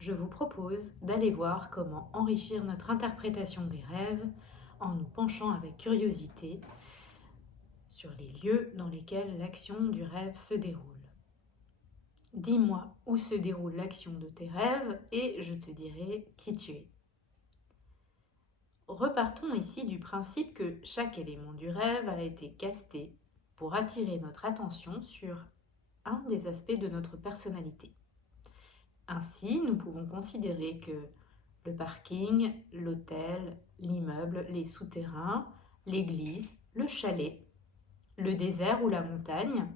je vous propose d'aller voir comment enrichir notre interprétation des rêves en nous penchant avec curiosité sur les lieux dans lesquels l'action du rêve se déroule. Dis-moi où se déroule l'action de tes rêves et je te dirai qui tu es. Repartons ici du principe que chaque élément du rêve a été casté pour attirer notre attention sur un des aspects de notre personnalité. Ainsi, nous pouvons considérer que le parking, l'hôtel, l'immeuble, les souterrains, l'église, le chalet, le désert ou la montagne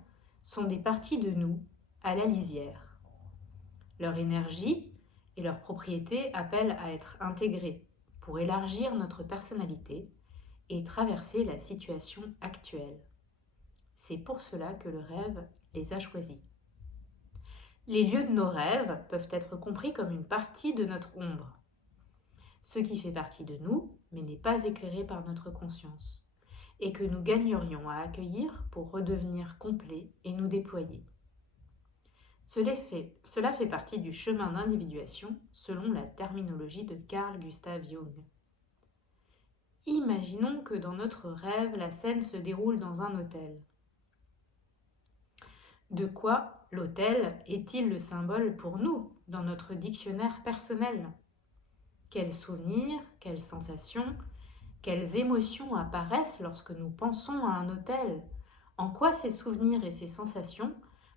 sont des parties de nous à la lisière. Leur énergie et leurs propriétés appellent à être intégrées pour élargir notre personnalité et traverser la situation actuelle. C'est pour cela que le rêve les a choisis. Les lieux de nos rêves peuvent être compris comme une partie de notre ombre, ce qui fait partie de nous, mais n'est pas éclairé par notre conscience, et que nous gagnerions à accueillir pour redevenir complets et nous déployer. Cela fait partie du chemin d'individuation selon la terminologie de Carl Gustav Jung. Imaginons que dans notre rêve, la scène se déroule dans un hôtel. De quoi l'hôtel est-il le symbole pour nous dans notre dictionnaire personnel ? Quels souvenirs, quelles sensations, quelles émotions apparaissent lorsque nous pensons à un hôtel ? En quoi ces souvenirs et ces sensations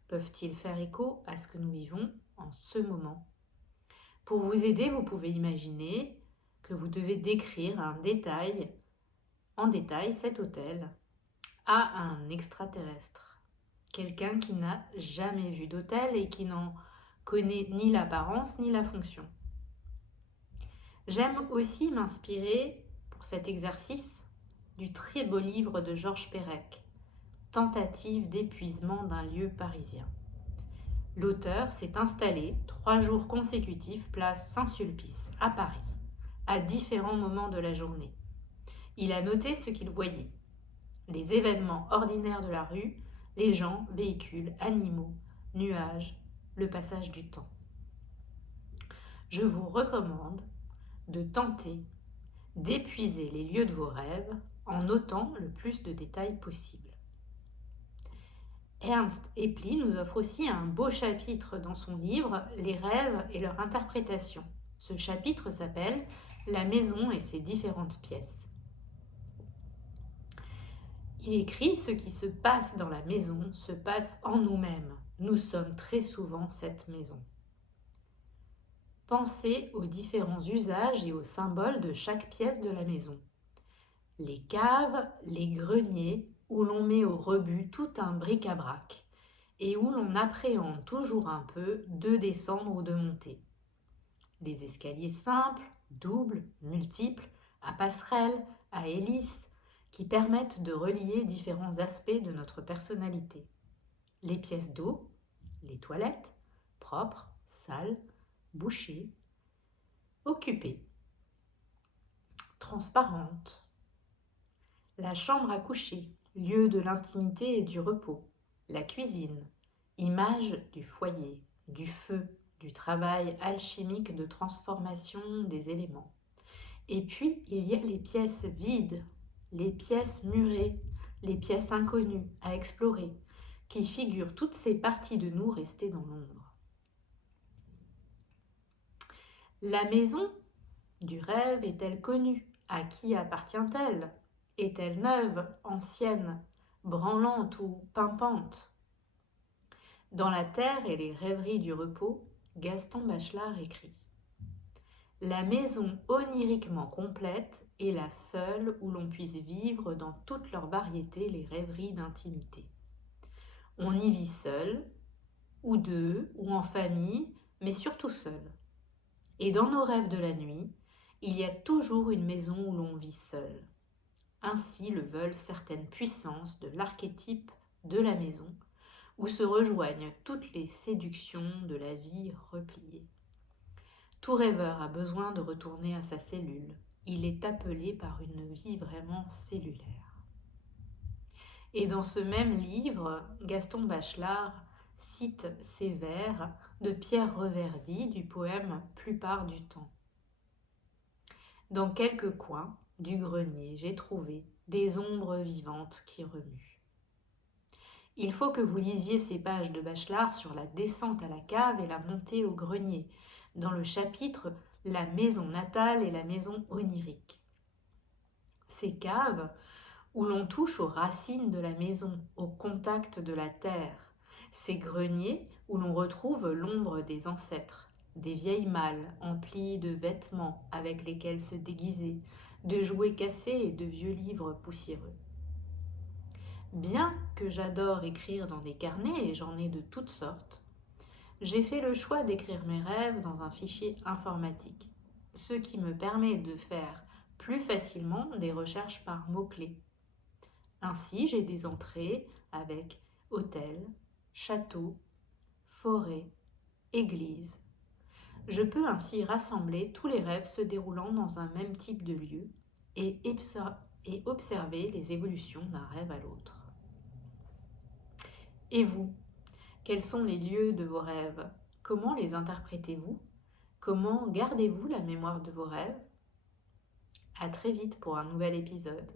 peuvent-ils faire écho à ce que nous vivons en ce moment ? Pour vous aider, vous pouvez imaginer que vous devez décrire en détail cet hôtel à un extraterrestre, quelqu'un qui n'a jamais vu d'hôtel et qui n'en connaît ni l'apparence ni la fonction. J'aime aussi m'inspirer pour cet exercice du très beau livre de Georges Perec, Tentative d'épuisement d'un lieu parisien. L'auteur s'est installé 3 jours consécutifs place Saint-Sulpice à Paris, à différents moments de la journée. Il a noté ce qu'il voyait, les événements ordinaires de la rue, les gens, véhicules, animaux, nuages, le passage du temps. Je vous recommande de tenter d'épuiser les lieux de vos rêves en notant le plus de détails possible. Ernst Epli nous offre aussi un beau chapitre dans son livre « Les rêves et leur interprétation ». Ce chapitre s'appelle « La maison et ses différentes pièces ». Il écrit « Ce qui se passe dans la maison se passe en nous-mêmes. Nous sommes très souvent cette maison ». Pensez aux différents usages et aux symboles de chaque pièce de la maison. Les caves, les greniers, où l'on met au rebut tout un bric-à-brac et où l'on appréhende toujours un peu de descendre ou de monter. Les escaliers simples, doubles, multiples, à passerelles, à hélices, qui permettent de relier différents aspects de notre personnalité. Les pièces d'eau, les toilettes, propres, sales, bouchées, occupées, transparentes. La chambre à coucher, lieu de l'intimité et du repos. La cuisine, image du foyer, du feu, du travail alchimique de transformation des éléments. Et puis, il y a les pièces vides, les pièces murées, les pièces inconnues à explorer, qui figurent toutes ces parties de nous restées dans l'ombre. La maison du rêve est-elle connue ? À qui appartient-elle ? Est-elle neuve, ancienne, branlante ou pimpante ? Dans La terre et les rêveries du repos, Gaston Bachelard écrit « La maison oniriquement complète est la seule où l'on puisse vivre dans toute leur variété les rêveries d'intimité. On y vit seul, ou deux, ou en famille, mais surtout seul. Et dans nos rêves de la nuit, il y a toujours une maison où l'on vit seul. Ainsi le veulent certaines puissances de l'archétype de la maison, où se rejoignent toutes les séductions de la vie repliée. Tout rêveur a besoin de retourner à sa cellule. Il est appelé par une vie vraiment cellulaire. » Et dans ce même livre, Gaston Bachelard cite ces vers de Pierre Reverdy du poème Plupart du temps. Dans quelques coins du grenier, j'ai trouvé des ombres vivantes qui remuent. Il faut que vous lisiez ces pages de Bachelard sur la descente à la cave et la montée au grenier, dans le chapitre La maison natale et la maison onirique. Ces caves, où l'on touche aux racines de la maison, au contact de la terre, ces greniers où l'on retrouve l'ombre des ancêtres, des vieilles malles emplies de vêtements avec lesquels se déguiser, de jouets cassés et de vieux livres poussiéreux. Bien que j'adore écrire dans des carnets, et j'en ai de toutes sortes, j'ai fait le choix d'écrire mes rêves dans un fichier informatique, ce qui me permet de faire plus facilement des recherches par mots-clés. Ainsi, j'ai des entrées avec hôtel, château, forêt, église. Je peux ainsi rassembler tous les rêves se déroulant dans un même type de lieu et observer les évolutions d'un rêve à l'autre. Et vous, quels sont les lieux de vos rêves? Comment les interprétez-vous? Comment gardez-vous la mémoire de vos rêves? À très vite pour un nouvel épisode.